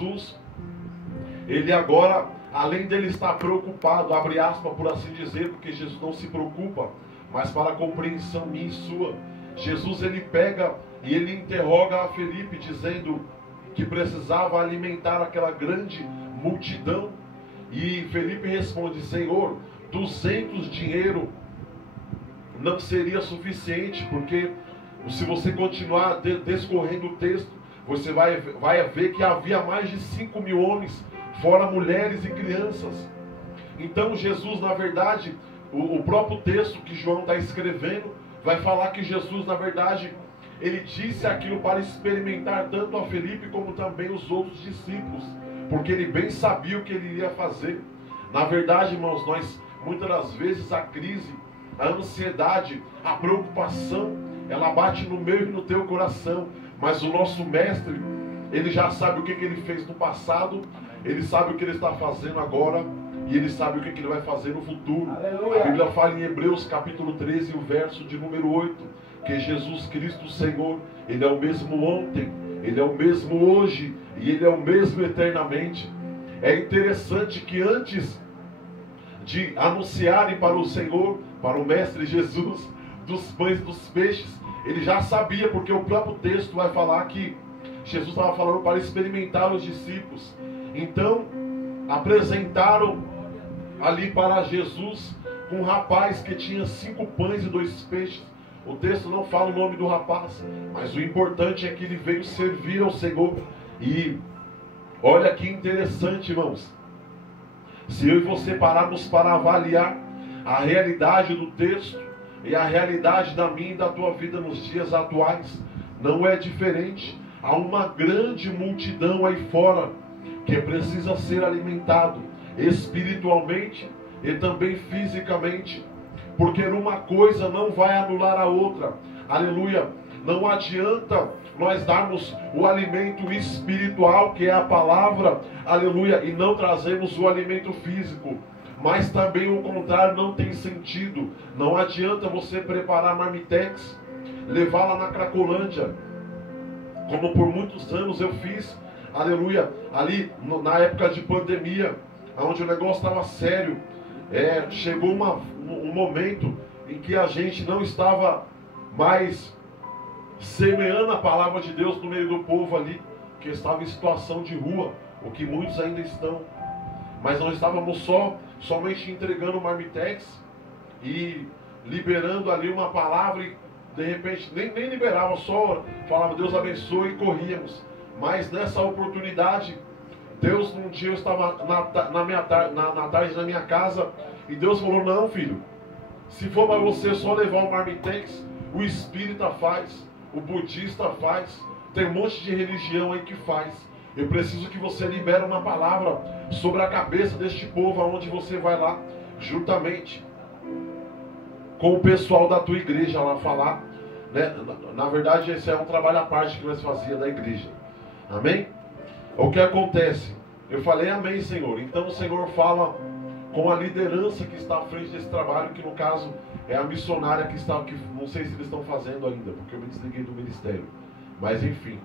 Jesus, ele agora, além dele estar preocupado, abre aspas por assim dizer, porque Jesus não se preocupa, mas para a compreensão minha e sua, Jesus ele pega e ele interroga a Felipe, dizendo que precisava alimentar aquela grande multidão. E Felipe responde: Senhor, 200 dinheiro não seria suficiente, porque se você continuar descorrendo o texto, você vai ver que havia mais de 5.000 homens, fora mulheres e crianças. Então Jesus, na verdade, o próprio texto que João está escrevendo, vai falar que Jesus, na verdade, ele disse aquilo para experimentar tanto a Felipe como também os outros discípulos, porque ele bem sabia o que ele iria fazer. Na verdade, irmãos, muitas das vezes a crise, a ansiedade, a preocupação, ela bate no meu e no teu coração, mas o nosso mestre, ele já sabe o que ele fez no passado, ele sabe o que ele está fazendo agora, e ele sabe o que ele vai fazer no futuro. Aleluia. A Bíblia fala em Hebreus capítulo 13, o verso de número 8, que Jesus Cristo Senhor, ele é o mesmo ontem, ele é o mesmo hoje, e ele é o mesmo eternamente. É interessante que antes de anunciarem para o Senhor, para o Mestre Jesus, dos pães e dos peixes, ele já sabia, porque o próprio texto vai falar que Jesus estava falando para experimentar os discípulos. Então, apresentaram ali para Jesus um rapaz que tinha 5 pães e 2 peixes. O texto não fala o nome do rapaz, mas o importante é que ele veio servir ao Senhor. E olha que interessante, irmãos. Se eu e você pararmos para avaliar a realidade do texto e a realidade da minha e da tua vida nos dias atuais, não é diferente. Há uma grande multidão aí fora que precisa ser alimentado espiritualmente e também fisicamente, porque uma coisa não vai anular a outra. Aleluia. Não adianta nós darmos o alimento espiritual, que é a palavra, aleluia, e não trazemos o alimento físico. Mas também o contrário não tem sentido. Não adianta você preparar marmitex, levá-la na Cracolândia, como por muitos anos eu fiz, aleluia, ali na época de pandemia, onde o negócio estava sério. Chegou um momento em que a gente não estava mais semeando a palavra de Deus no meio do povo ali, que estava em situação de rua, o que muitos ainda estão. Mas nós estávamos somente entregando marmitex e liberando ali uma palavra, e de repente nem liberava, só falava Deus abençoe e corríamos. Mas nessa oportunidade, Deus, um dia eu estava na tarde na minha casa, e Deus falou: não, filho, se for para você só levar o marmitex, o espírita faz, o budista faz, tem um monte de religião aí que faz. Eu preciso que você libere uma palavra sobre a cabeça deste povo, aonde você vai lá, juntamente com o pessoal da tua igreja lá falar, né? Na verdade, esse é um trabalho à parte que nós fazíamos da igreja. Amém? O que acontece? Eu falei amém, Senhor. Então o Senhor fala com a liderança que está à frente desse trabalho, que no caso é a missionária que está, que não sei se eles estão fazendo ainda, porque eu me desliguei do ministério. Mas enfim.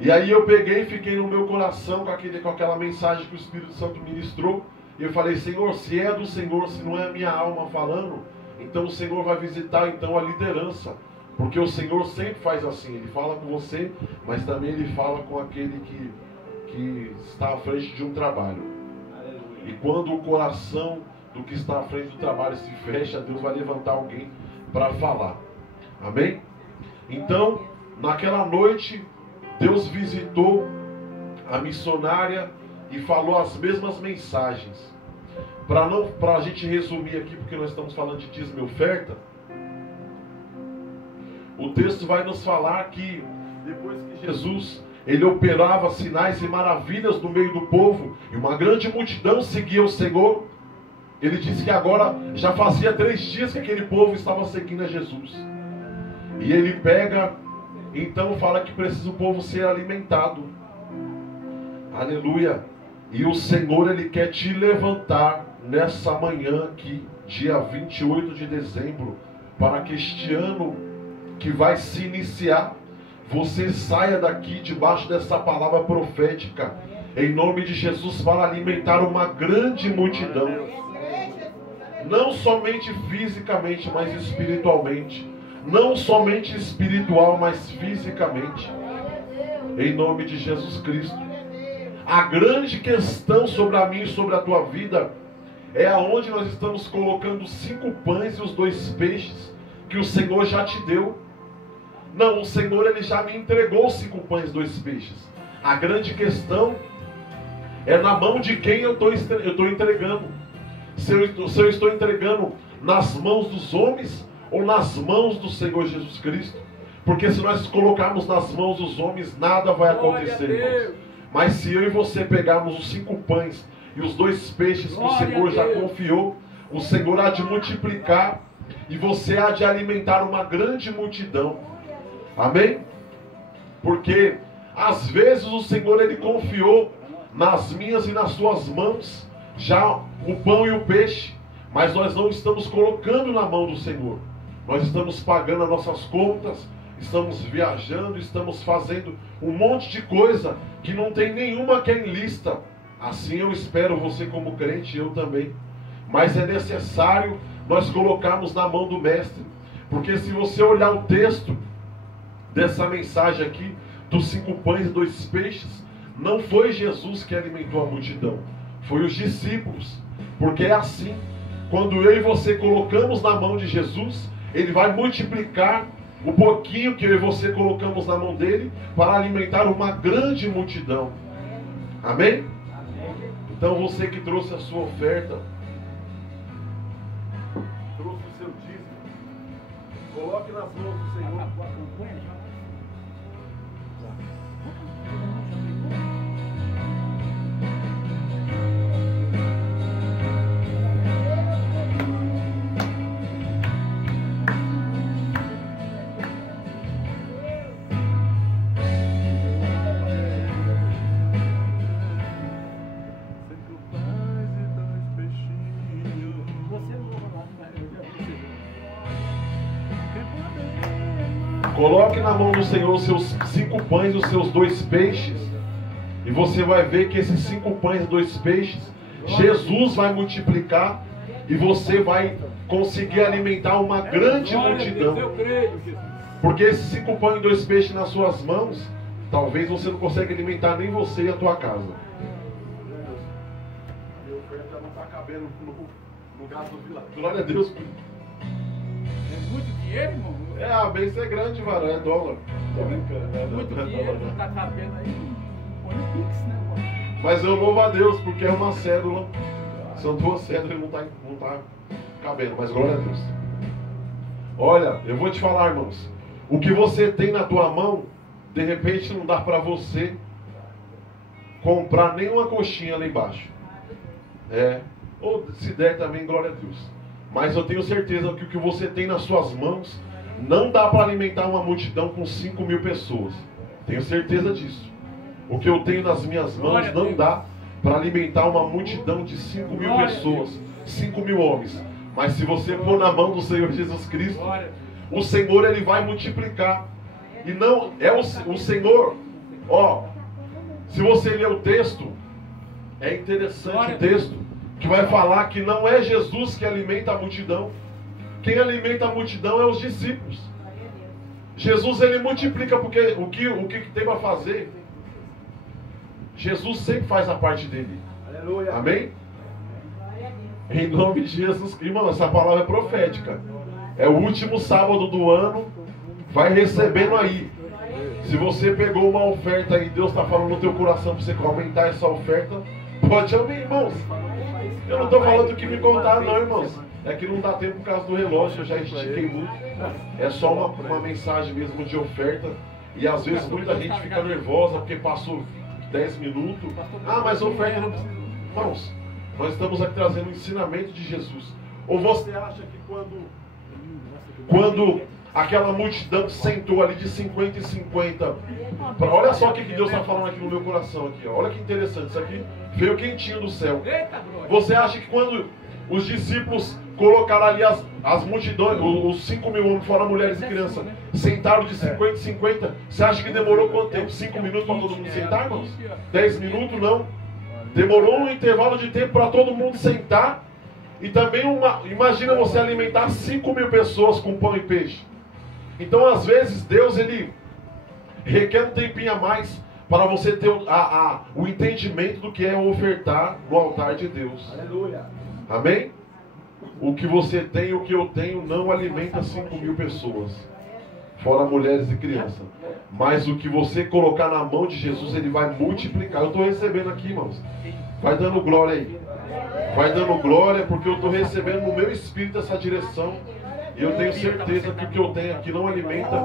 E aí eu peguei e fiquei no meu coração com aquela mensagem que o Espírito Santo ministrou. E eu falei: Senhor, se é do Senhor, se não é a minha alma falando, então o Senhor vai visitar então a liderança. Porque o Senhor sempre faz assim, Ele fala com você, mas também Ele fala com aquele que está à frente de um trabalho. Aleluia. E quando o coração do que está à frente do trabalho se fecha, Deus vai levantar alguém para falar. Amém? Então, naquela noite, Deus visitou a missionária e falou as mesmas mensagens. Para a gente resumir aqui, porque nós estamos falando de dízimo e oferta, o texto vai nos falar que depois que Jesus ele operava sinais e maravilhas no meio do povo, e uma grande multidão seguia o Senhor, ele disse que agora já fazia 3 dias que aquele povo estava seguindo a Jesus. E ele pega, então fala que precisa o povo ser alimentado. Aleluia. E o Senhor, Ele quer te levantar nessa manhã aqui, dia 28 de dezembro, para que este ano que vai se iniciar, você saia daqui debaixo dessa palavra profética, em nome de Jesus, para alimentar uma grande multidão. Não somente fisicamente, mas espiritualmente. Não somente espiritual, mas fisicamente. Em nome de Jesus Cristo. A grande questão sobre a minha e sobre a tua vida é aonde nós estamos colocando 5 pães e os 2 peixes que o Senhor já te deu. Não, o Senhor ele já me entregou 5 pães e 2 peixes. A grande questão é na mão de quem eu estou entregando. Se eu estou entregando nas mãos dos homens ou nas mãos do Senhor Jesus Cristo. Porque se nós colocarmos nas mãos dos homens, nada vai acontecer, irmãos. Mas se eu e você pegarmos os 5 pães e os 2 peixes que o Senhor já confiou, o Senhor há de multiplicar e você há de alimentar uma grande multidão. Amém? Porque às vezes o Senhor ele confiou nas minhas e nas suas mãos já o pão e o peixe, mas nós não estamos colocando na mão do Senhor. Nós estamos pagando as nossas contas, estamos viajando, estamos fazendo um monte de coisa que não tem nenhuma que é em lista. Assim eu espero você como crente, eu também. Mas é necessário nós colocarmos na mão do Mestre. Porque se você olhar o texto dessa mensagem aqui, dos 5 pães e 2 peixes, não foi Jesus que alimentou a multidão, foi os discípulos. Porque é assim, quando eu e você colocamos na mão de Jesus, Ele vai multiplicar o pouquinho que eu e você colocamos na mão dele para alimentar uma grande multidão. Amém? Então você que trouxe a sua oferta, trouxe o seu dízimo, coloque nas mãos do Senhor. Coloque na mão do Senhor os seus 5 pães e os seus 2 peixes. E você vai ver que esses 5 pães e 2 peixes, Jesus vai multiplicar. E você vai conseguir alimentar uma grande multidão. Porque esses 5 pães e 2 peixes nas suas mãos, talvez você não consiga alimentar nem você e a tua casa. Meu oferta não está cabendo no gasto do vilarejo. Glória a Deus. É muito dinheiro, irmão? É, a bênção é grande, varão, é dólar. Tô brincando. Muito dinheiro, não está cabendo aí. Põe no Pix, né, mano? Mas eu louvo a Deus, porque é uma cédula. São 2 cédulas e não tá cabendo, mas glória a Deus. Olha, eu vou te falar, irmãos. O que você tem na tua mão, de repente não dá para você comprar nenhuma coxinha lá embaixo. Ou se der também, glória a Deus. Mas eu tenho certeza que o que você tem nas suas mãos não dá para alimentar uma multidão com 5.000 pessoas. Tenho certeza disso. O que eu tenho nas minhas mãos não dá para alimentar uma multidão de 5.000 pessoas, 5.000 homens. Mas se você pôr na mão do Senhor Jesus Cristo, o Senhor ele vai multiplicar. E não é o Senhor. Ó, se você ler o texto, é interessante o texto que vai falar que não é Jesus que alimenta a multidão. Quem alimenta a multidão é os discípulos. Jesus ele multiplica, porque o que tem para fazer, Jesus sempre faz a parte dele. Aleluia. Amém? Em nome de Jesus. Irmão, essa palavra é profética. É o último sábado do ano. Vai recebendo aí. Se você pegou uma oferta e Deus está falando no teu coração para você aumentar essa oferta, pode aumentar, irmãos. Eu não estou falando que me contaram não, irmãos. É que não dá tempo por causa do relógio, eu já estiquei muito. É só uma mensagem mesmo de oferta. E às vezes muita gente fica nervosa porque passou 10 minutos. Ah, mas a oferta não precisa. Irmãos, nós estamos aqui trazendo o ensinamento de Jesus. Ou você acha que quando aquela multidão sentou ali de 50 em 50, olha só o que Deus está falando aqui no meu coração aqui, ó. Olha que interessante, isso aqui veio quentinho do céu. Você acha que quando os discípulos colocaram ali as multidões, os 5 mil homens, fora mulheres e crianças, sentaram de 50 em 50. Você acha que demorou quanto tempo? 5 minutos para todo mundo sentar, irmãos? 10 minutos? Não. Demorou um intervalo de tempo para todo mundo sentar. E também imagina você alimentar 5 mil pessoas com pão e peixe. Então às vezes Deus ele requer um tempinho a mais para você ter o entendimento do que é ofertar no altar de Deus. Aleluia. Amém? O que você tem, o que eu tenho, não alimenta 5 mil pessoas, fora mulheres e crianças. Mas o que você colocar na mão de Jesus, ele vai multiplicar. Eu estou recebendo aqui, irmãos. Vai dando glória aí. Vai dando glória, porque eu estou recebendo no meu espírito essa direção. E eu tenho certeza que o que eu tenho aqui não alimenta